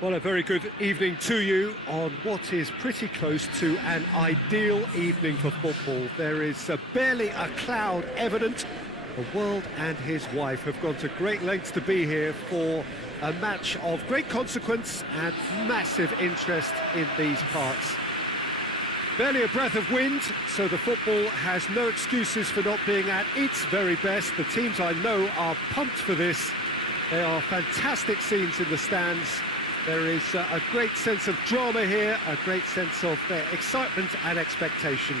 Well, a very good evening to you on what is pretty close to an ideal evening for football. There is barely a cloud evident. The world and his wife have gone to great lengths to be here for a match of great consequence and massive interest in these parts. Barely a breath of wind, so the football has no excuses for not being at its very best. The teams I know are pumped for this. There are fantastic scenes in the stands. There is a great sense of drama here, a great sense of excitement and expectation.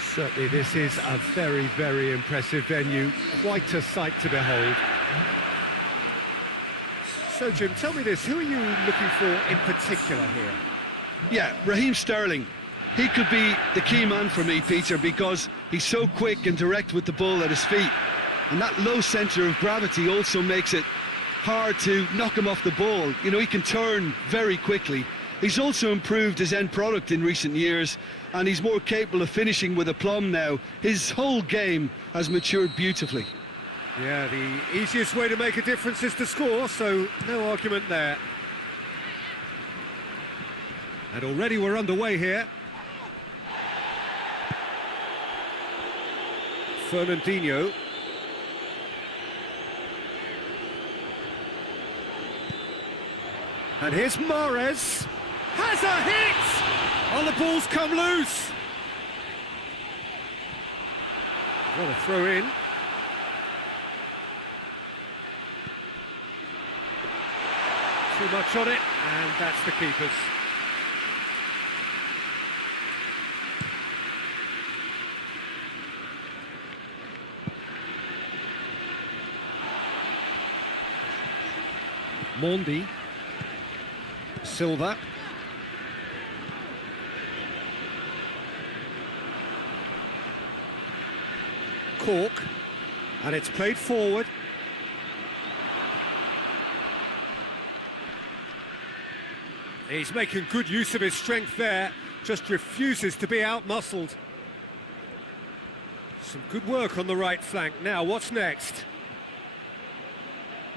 Certainly this is a very, very impressive venue, quite a sight to behold. So Jim, tell me this, who are you looking for in particular here? Yeah, Raheem Sterling. He could be the key man for me, Peter, because he's so quick and direct with the ball at his feet. And that low centre of gravity also makes it hard to knock him off the ball. You know, he can turn very quickly. He's also improved his end product in recent years, and he's more capable of finishing with aplomb now. His whole game has matured beautifully. Yeah, the easiest way to make a difference is to score, so no argument there. And already we're underway here. Fernandinho. And here's Mahrez. Has a hit! Oh, the ball's come loose. What a throw in. Too much on it, and that's the keeper's. Mondi. Silva. Cork. And it's played forward. He's making good use of his strength there, just refuses to be out-muscled. Some good work on the right flank. Now, what's next?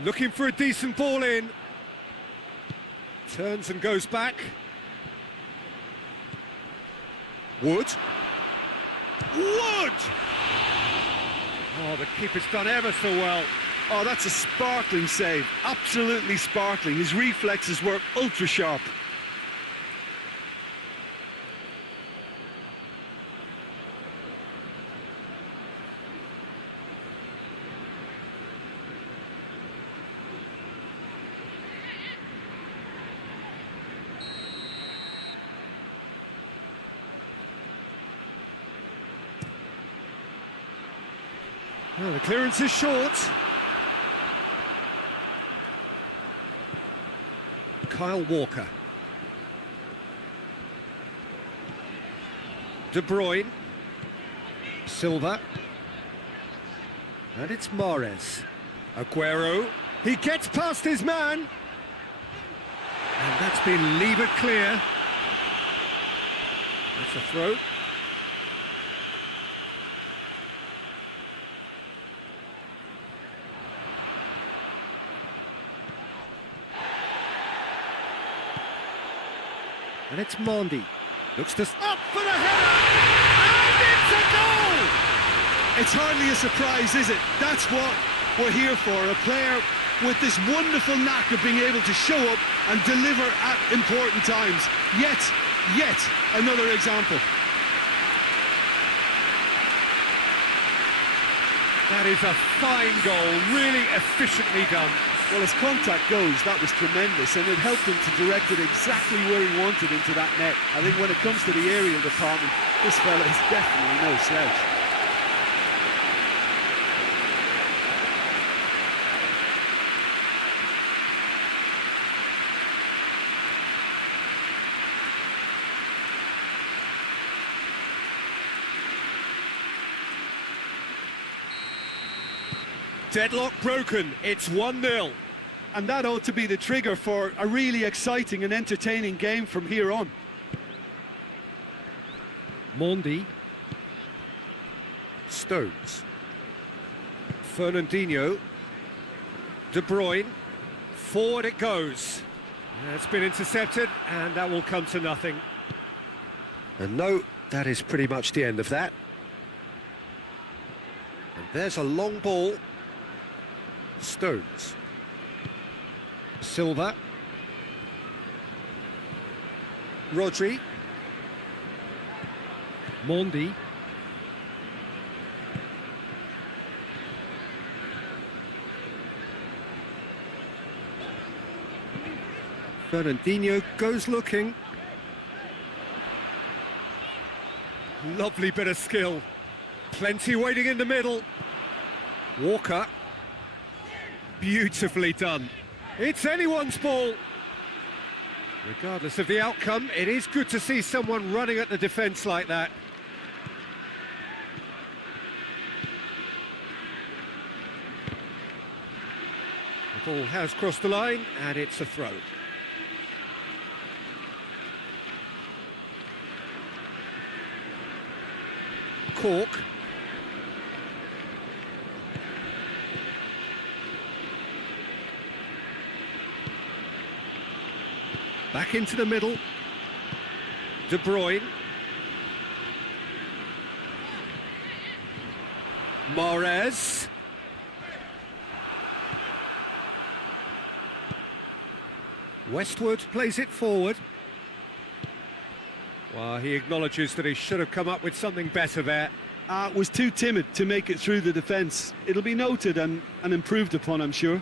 Looking for a decent ball in. Turns and goes back. Wood. Wood! Oh, the keeper's done ever so well. Oh, that's a sparkling save. Absolutely sparkling. His reflexes were ultra sharp. Well, the clearance is short. Kyle Walker. De Bruyne. Silva. And it's Mahrez. Aguero. He gets past his man. And that's been levered clear. That's a throw. And it's Mondi. Looks to... Up for the header! And it's a goal! It's hardly a surprise, is it? That's what we're here for. A player with this wonderful knack of being able to show up and deliver at important times. Yet another example. That is a fine goal, really efficiently done. Well, as contact goes, that was tremendous, and it helped him to direct it exactly where he wanted into that net. I think when it comes to the aerial department, this fella is definitely no slouch. Deadlock broken, it's 1-0. And that ought to be the trigger for a really exciting and entertaining game from here on. Mondi. Stones. Fernandinho. De Bruyne, forward it goes. It's been intercepted, and that will come to nothing. And no, that is pretty much the end of that. And there's a long ball. Stones. Silva. Rodri. Mondi. Fernandinho goes looking. Lovely bit of skill. Plenty waiting in the middle. Walker. Beautifully done. It's anyone's ball. Regardless of the outcome, it is good to see someone running at the defence like that. The ball has crossed the line, and it's a throw. Cork. Back into the middle. De Bruyne. Mahrez. Westwood plays it forward. Well, he acknowledges that he should have come up with something better there. Was too timid to make it through the defence. It'll be noted and improved upon, I'm sure.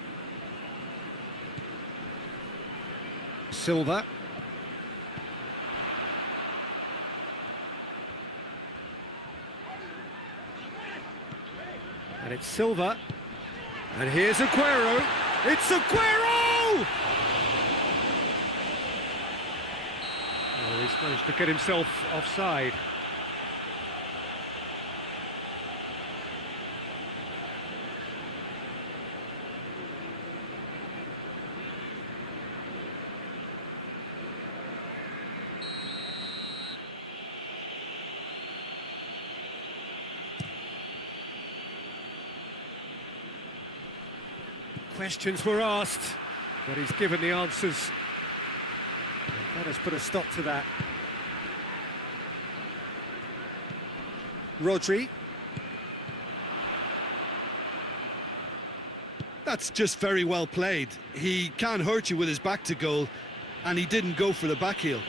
Silva. And it's Silva. And here's Aguero. It's Aguero! Oh, he's managed to get himself offside. Questions were asked, but he's given the answers. That has put a stop to that. Rodri. That's just very well played. He can't hurt you with his back to goal, and he didn't go for the back heel.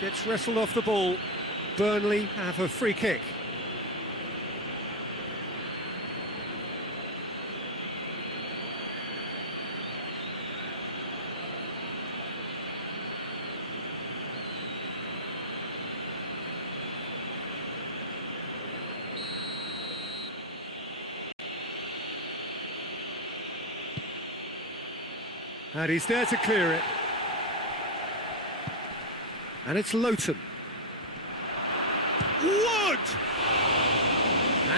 Gets wrestled off the ball. Burnley have a free kick. And he's there to clear it. And it's Lowton. Wood!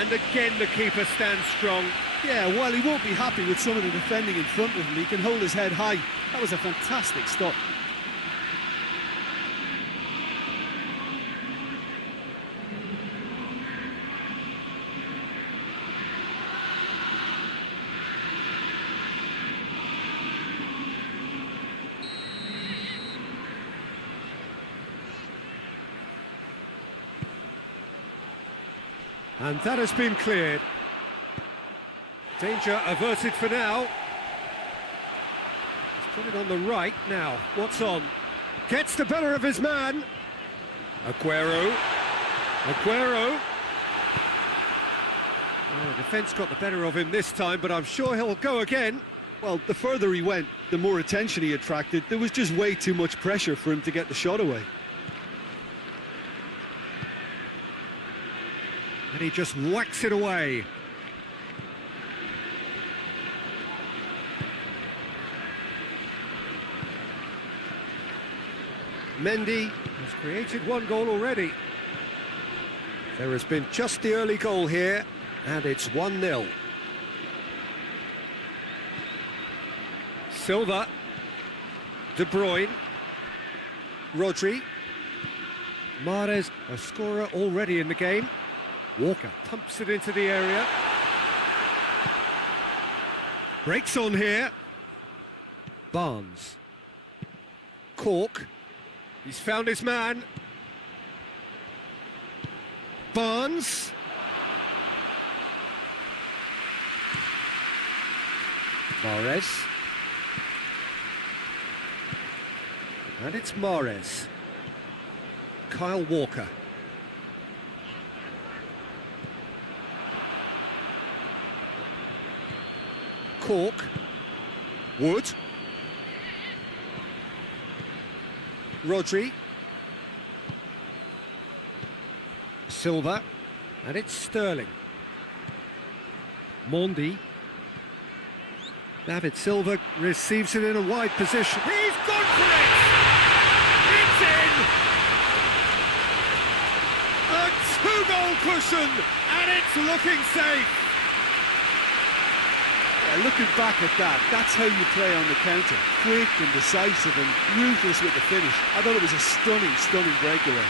And again the keeper stands strong. Yeah, well, he won't be happy with some of the defending in front of him. He can hold his head high. That was a fantastic stop. And that has been cleared. Danger averted for now. He's got it on the right now. What's on? Gets the better of his man. Aguero. Aguero. Oh, defence got the better of him this time, but I'm sure he'll go again. Well, the further he went, the more attention he attracted. There was just way too much pressure for him to get the shot away. And he just whacks it away. Mendy has created one goal already. There has been just the early goal here, and it's 1-0. Silva. De Bruyne. Rodri. Mahrez, a scorer already in the game. Walker pumps it into the area. Breaks on here. Barnes. Cork. He's found his man. Barnes. Mahrez. And it's Mahrez. Kyle Walker. Cork. Wood. Rodri. Silva. And it's Sterling. Mondi. David Silva receives it in a wide position. He's gone for it! It's in! A two-goal cushion, and it's looking safe. Yeah, looking back at that, that's how you play on the counter. Quick and decisive and ruthless with the finish. I thought it was a stunning, stunning breakaway.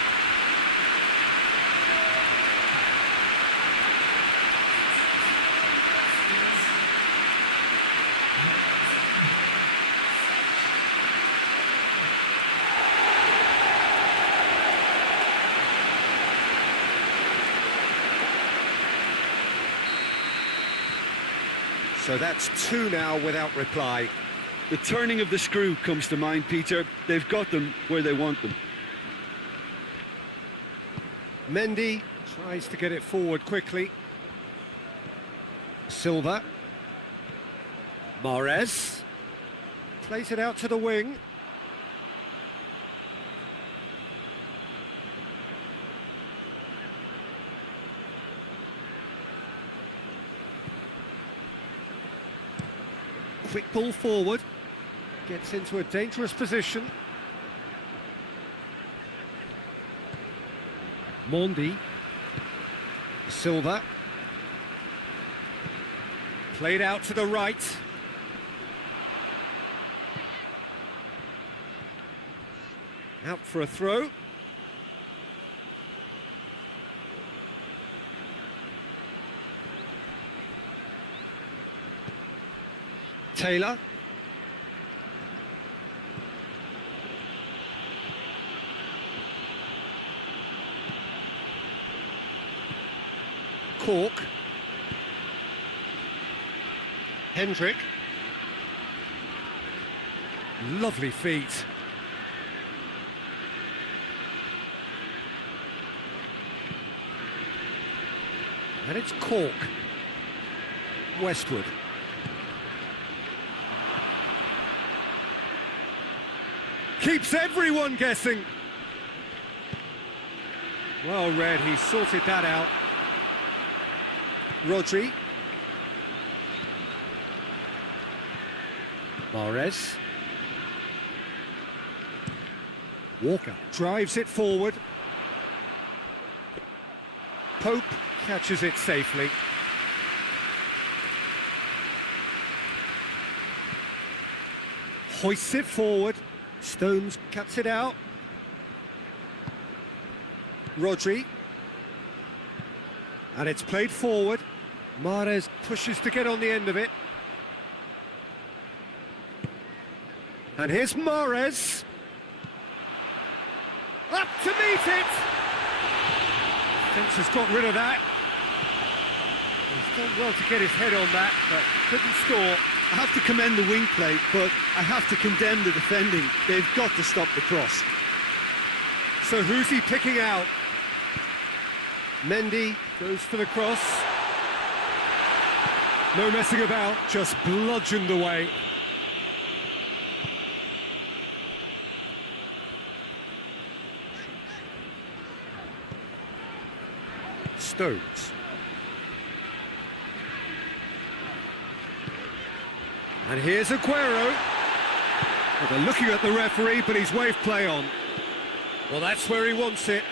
So that's two now without reply. The turning of the screw comes to mind, Peter. They've got them where they want them. Mendy tries to get it forward quickly. Silva. Mahrez. Plays it out to the wing. Quick ball forward. Gets into a dangerous position. Mondi. Silva. Played out to the right. Out for a throw. Taylor. Cork. Hendrick. Lovely feet. And it's Cork. Westwood. Keeps everyone guessing. Well read, he sorted that out. Rodri. Mahrez. Walker drives it forward. Pope catches it safely. Hoists it forward. Stones cuts it out. Rodri. And it's played forward. Mahrez pushes to get on the end of it. And here's Mahrez. Up to meet it! Fence has got rid of that. He's done well to get his head on that, but couldn't score. I have to commend the wing play, but I have to condemn the defending. They've got to stop the cross. So who's he picking out? Mendy goes for the cross. No messing about, just bludgeoned away. Stones. And here's Aguero. Well, they're looking at the referee, but he's waved play on. Well, that's where he wants it.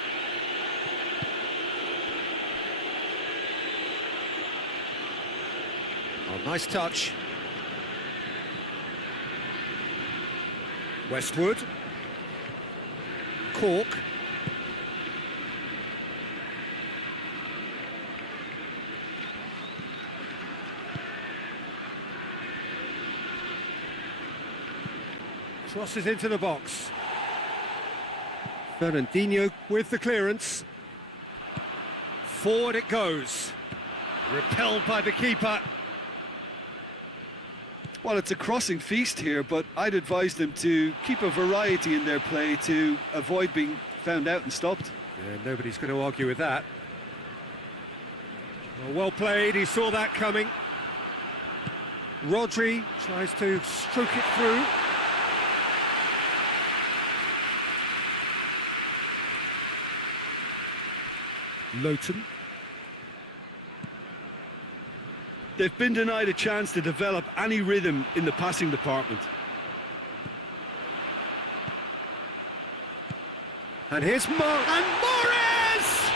Oh, nice touch. Westwood. Cork. Crosses into the box. Fernandinho with the clearance. Forward it goes. Repelled by the keeper. Well, it's a crossing feast here, but I'd advise them to keep a variety in their play to avoid being found out and stopped. Yeah, nobody's going to argue with that. Well played, he saw that coming. Rodri tries to stroke it through. Lowton. They've been denied a chance to develop any rhythm in the passing department. And here's and Morris!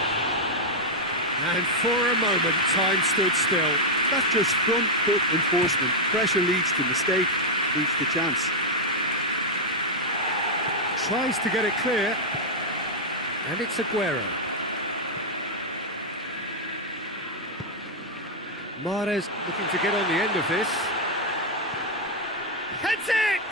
And for a moment, time stood still. That's just front foot enforcement. Pressure leads to mistake, leads to chance. Tries to get it clear. And it's Aguero. Mahrez looking to get on the end of this. Heads it!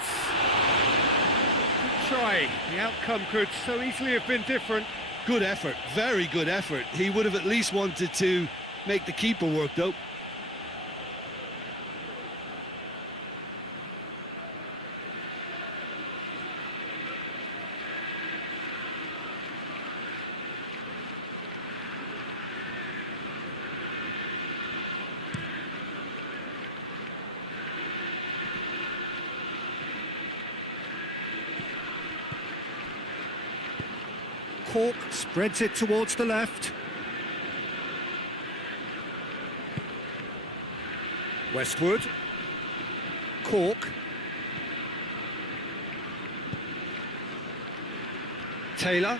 Good try. The outcome could so easily have been different. Good effort, very good effort. He would have at least wanted to make the keeper work though. Cork spreads it towards the left. Westwood. Cork. Taylor.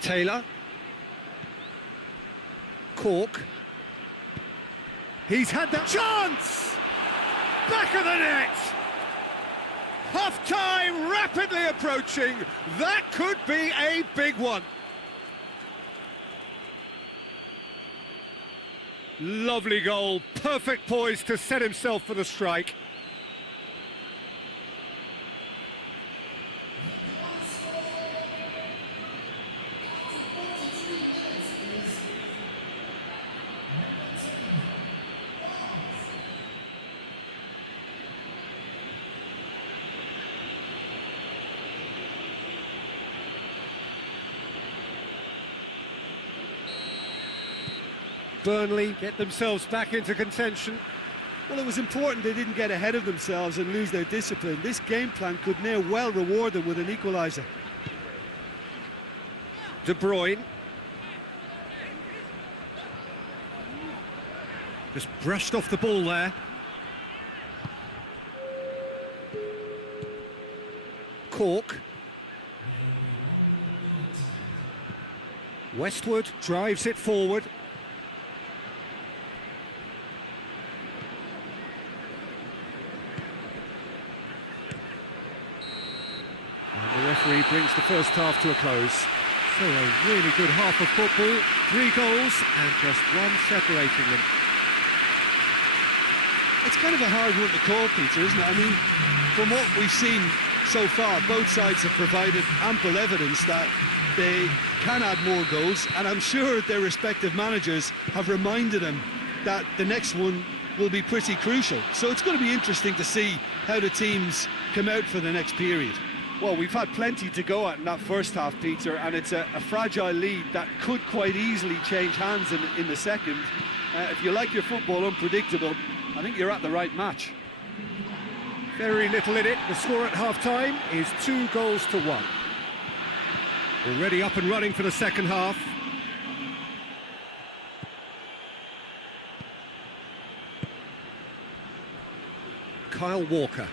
Taylor. Cork. He's had that chance! Back of the net! Half-time rapidly approaching. That could be a big one. Lovely goal. Perfect poise to set himself for the strike. Burnley get themselves back into contention. Well, it was important they didn't get ahead of themselves and lose their discipline. This game plan could now well reward them with an equaliser. De Bruyne. Just brushed off the ball there. Cork. Westwood drives it forward. And the referee brings the first half to a close. So a really good half of football, 3 goals and just one separating them. It's kind of a hard one to call, Peter, isn't it? I mean, from what we've seen so far, both sides have provided ample evidence that they can add more goals, and I'm sure their respective managers have reminded them that the next one will be pretty crucial. So it's going to be interesting to see how the teams come out for the next period. Well, we've had plenty to go at in that first half, Peter, and it's a fragile lead that could quite easily change hands in the second. If you like your football unpredictable, I think you're at the right match. Very little in it. The score at half-time is 2-1. Already up and running for the second half. Kyle Walker.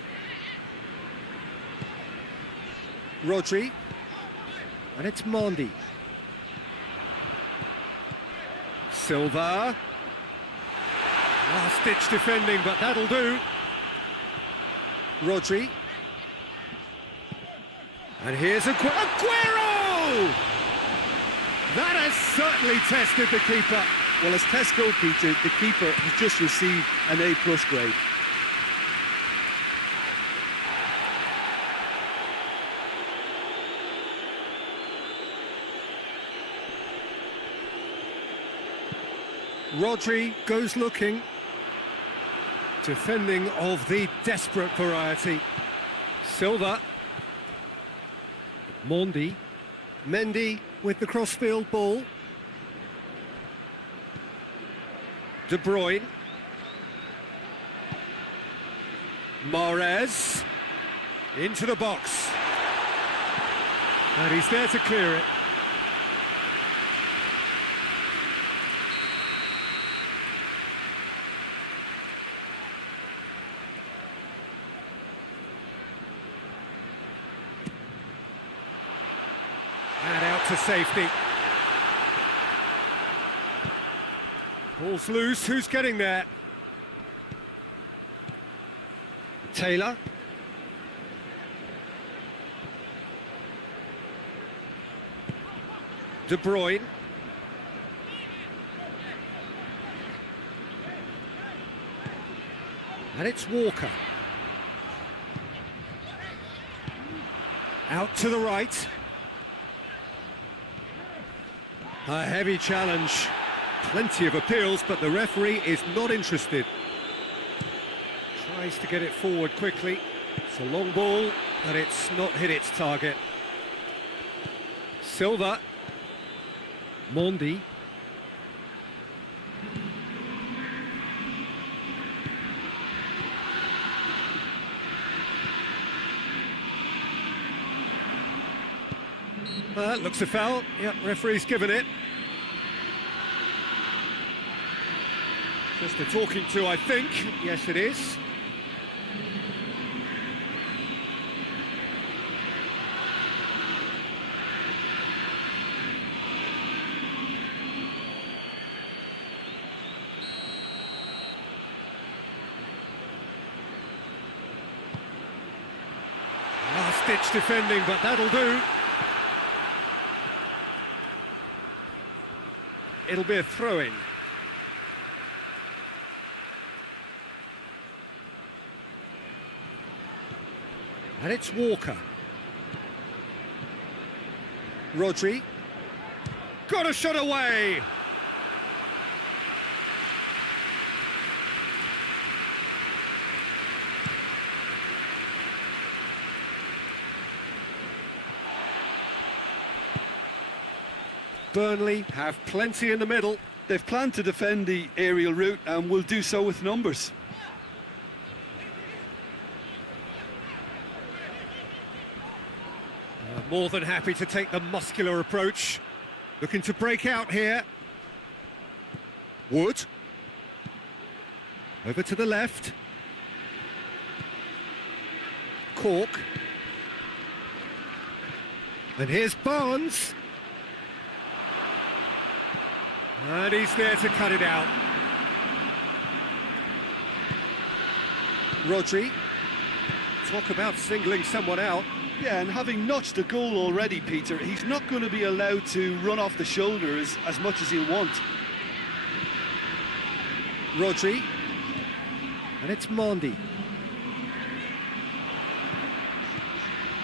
Rodri. And it's Mondi. Silva. Last-ditch defending, but that'll do. Rodri. And here's Aguero! That has certainly tested the keeper. Well, as tests go, Peter, the keeper has just received an A+ grade. Rodri goes looking. Defending of the desperate variety. Silva. Mondi. Mendy with the crossfield ball. De Bruyne. Mahrez. Into the box. And he's there to clear it. And out to safety. Ball's loose, who's getting there? Taylor. De Bruyne. And it's Walker. Out to the right. A heavy challenge. Plenty of appeals, but the referee is not interested. Tries to get it forward quickly. It's a long ball, but it's not hit its target. Silva. Mondi. Looks a foul. Yep, referee's given it. Just a talking to, I think. Yes, it is. Last-ditch defending, but that'll do. It'll be a throw-in. And it's Walker. Rodri. Got a shot away! Burnley have plenty in the middle. They've planned to defend the aerial route and will do so with numbers. More than happy to take the muscular approach. Looking to break out here. Wood. Over to the left. Cork. And here's Barnes. And he's there to cut it out. Rodri. Talk about singling someone out. Yeah, and having notched a goal already, Peter, he's not going to be allowed to run off the shoulder as much as he'll want. Rodri. And it's Mondi.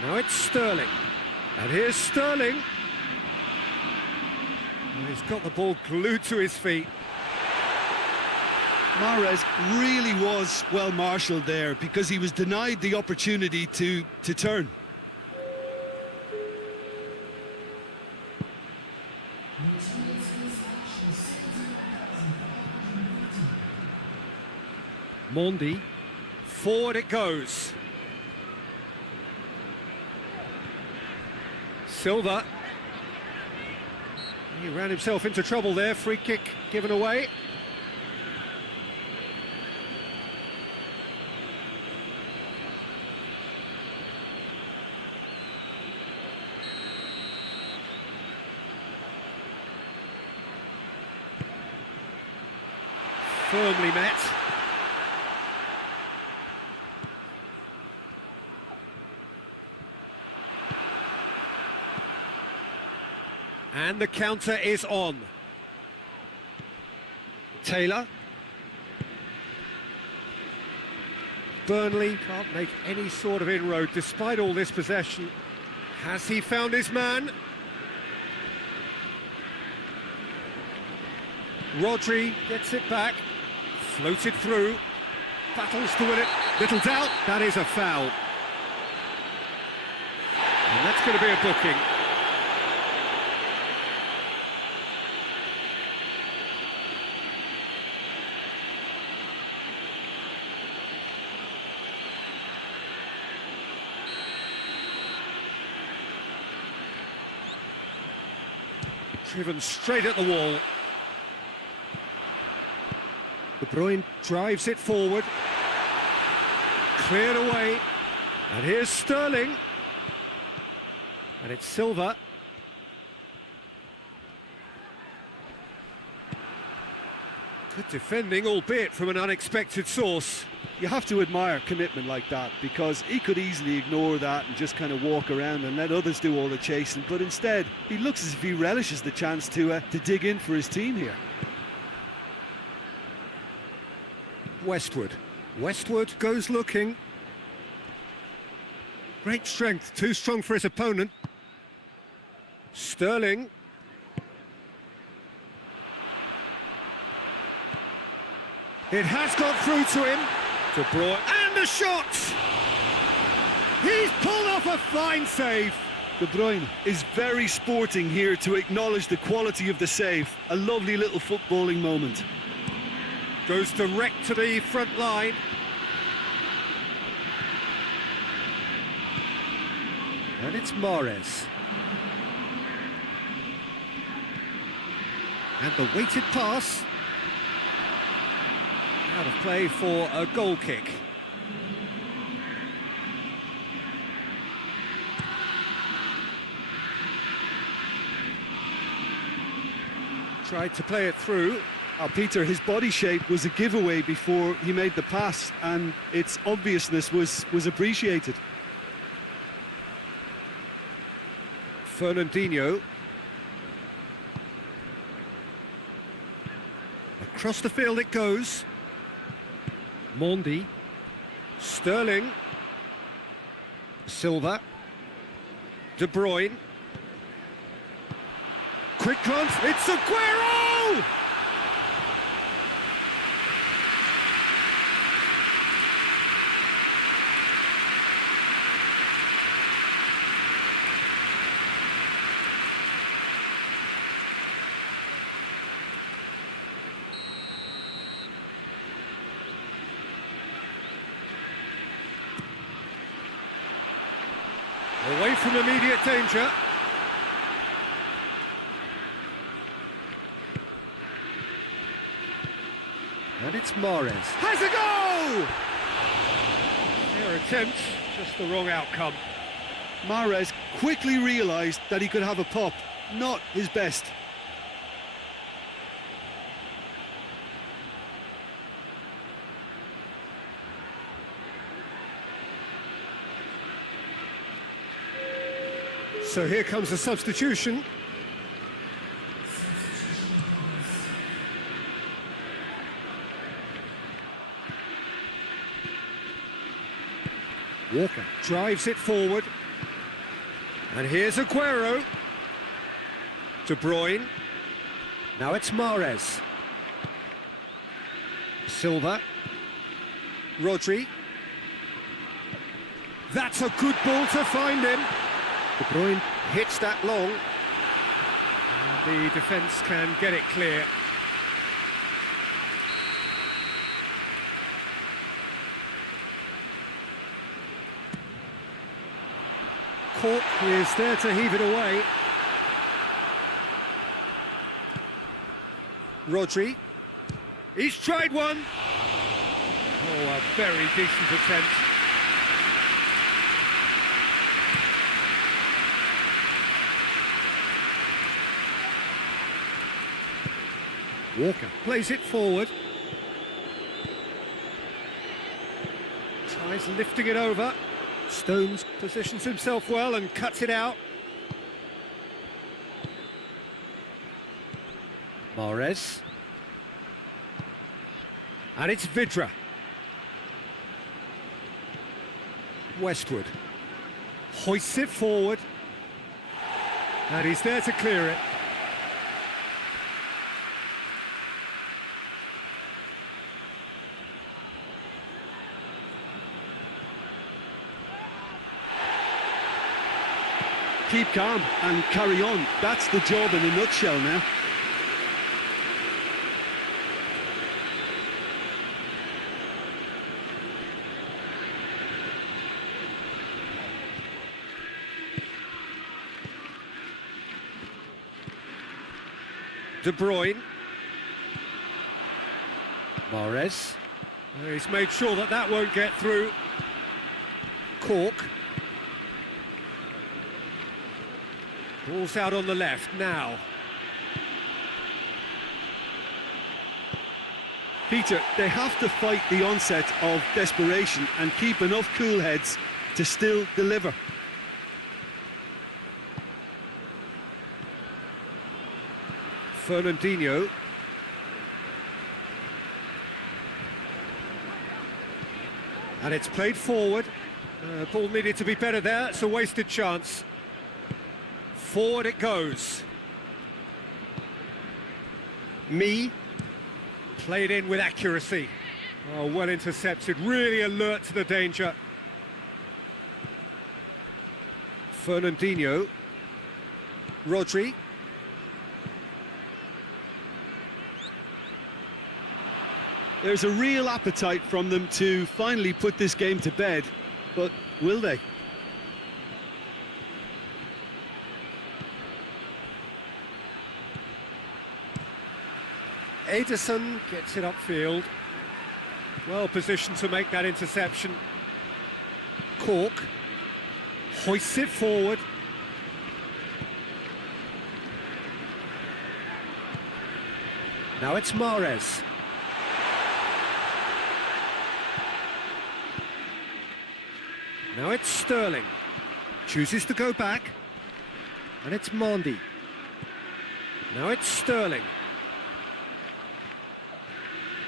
Now it's Sterling. And here's Sterling. And he's got the ball glued to his feet. Mahrez really was well marshalled there because he was denied the opportunity to turn. Mondi. Forward it goes. Silva. He ran himself into trouble there. Free kick given away. Firmly met. And the counter is on. Taylor. Burnley can't make any sort of inroad despite all this possession. Has he found his man? Rodri gets it back, floated through, battles to win it. Little doubt, that is a foul. And that's going to be a booking. Driven straight at the wall. De Bruyne drives it forward. Cleared away. And here's Sterling. And it's Silva. Good defending, albeit from an unexpected source. You have to admire commitment like that, because he could easily ignore that and just kind of walk around and let others do all the chasing, but instead he looks as if he relishes the chance to dig in for his team here. Westwood goes looking. Great strength, too strong for his opponent. Sterling. It has got through to him. De Bruyne, and the shot! He's pulled off a fine save. De Bruyne is very sporting here to acknowledge the quality of the save. A lovely little footballing moment. Goes direct to the front line. And it's Mahrez. And the weighted pass. Out of play for a goal kick. Tried to play it through. Peter, his body shape was a giveaway before he made the pass, and its obviousness was appreciated. Fernandinho. Across the field it goes. Mondi. Sterling. Silva. De Bruyne. Quick glance, it's Aguero! Away from immediate danger. And it's Mahrez. Has a goal! Fair attempt, just the wrong outcome. Mahrez quickly realised that he could have a pop. Not his best. So here comes the substitution. Walker drives it forward. And here's Aguero. De Bruyne. Now it's Mahrez. Silva. Rodri. That's a good ball to find him. De Bruyne hits that long. And the defence can get it clear. Cork is there to heave it away. Rodri. He's tried one. Oh, a very decent attempt. Walker plays it forward. Tries lifting it over. Stones positions himself well and cuts it out. Mahrez. And it's Vidra. Westwood. Hoists it forward. And he's there to clear it. Keep calm and carry on. That's the job in a nutshell now. De Bruyne. Mahrez. He's made sure that that won't get through. Cork. Ball's out on the left now. Peter, they have to fight the onset of desperation and keep enough cool heads to still deliver. Fernandinho. And it's played forward. Ball needed to be better there. It's a wasted chance. Forward it goes. Me. Played in with accuracy. Oh, well intercepted. Really alert to the danger. Fernandinho. Rodri. There's a real appetite from them to finally put this game to bed, but will they? Ederson gets it upfield. Well positioned to make that interception. Cork hoists it forward. Now it's Mahrez. Now it's Sterling. Chooses to go back. And it's Mandy. Now it's Sterling.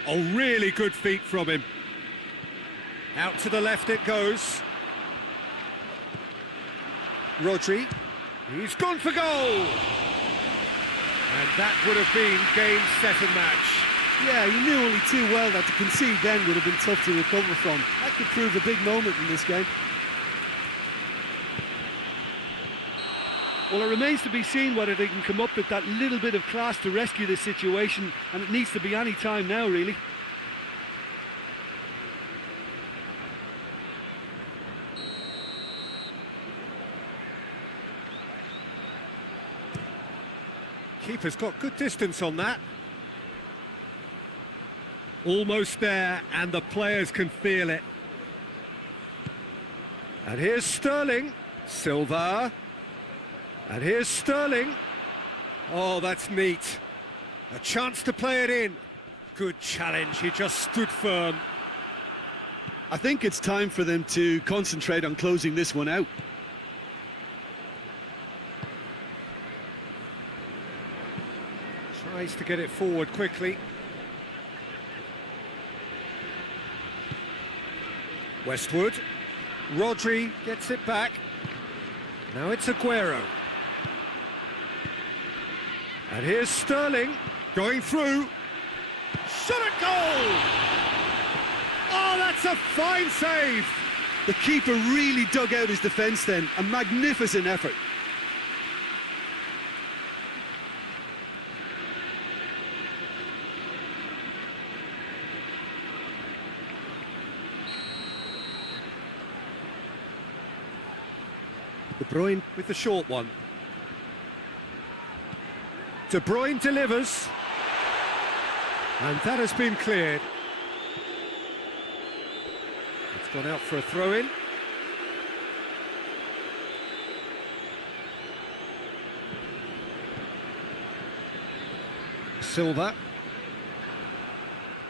Oh, really good feet from him. Out to the left it goes. Rodri. He's gone for goal! And that would have been game, set and match. Yeah, you knew only too well that to concede then would have been tough to recover from. That could prove a big moment in this game. Well, it remains to be seen whether they can come up with that little bit of class to rescue this situation, and it needs to be any time now, really. Keeper's got good distance on that. Almost there, and the players can feel it. And here's Sterling. Silva. And here's Sterling. Oh, that's neat. A chance to play it in. Good challenge, he just stood firm. I think it's time for them to concentrate on closing this one out. Tries to get it forward quickly. Westwood. Rodri gets it back. Now it's Aguero. And here's Sterling going through. Shot at goal! Oh, that's a fine save! The keeper really dug out his defence then. A magnificent effort. De Bruyne with the short one. De Bruyne delivers. And that has been cleared. It's gone out for a throw-in. Silva.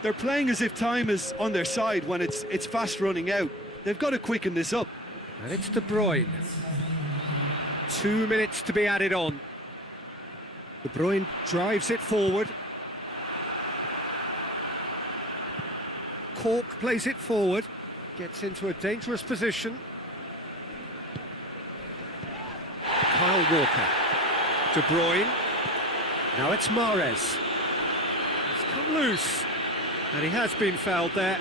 They're playing as if time is on their side when it's fast running out. They've got to quicken this up. And it's De Bruyne. 2 minutes to be added on. De Bruyne drives it forward. Cork plays it forward, gets into a dangerous position. Kyle Walker. De Bruyne. Now it's Mahrez. It's come loose, and he has been fouled there.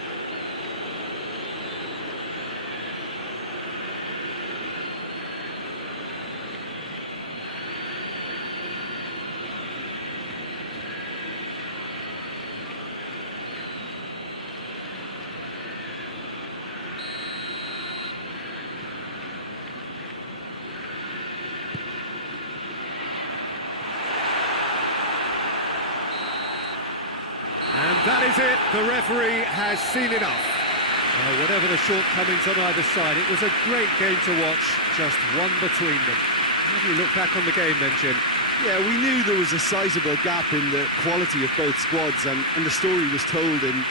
And that is it, the referee has seen enough. Whatever the shortcomings on either side, it was a great game to watch, just one between them. How do you look back on the game then, Jim? Yeah, we knew there was a sizable gap in the quality of both squads, and the story was told in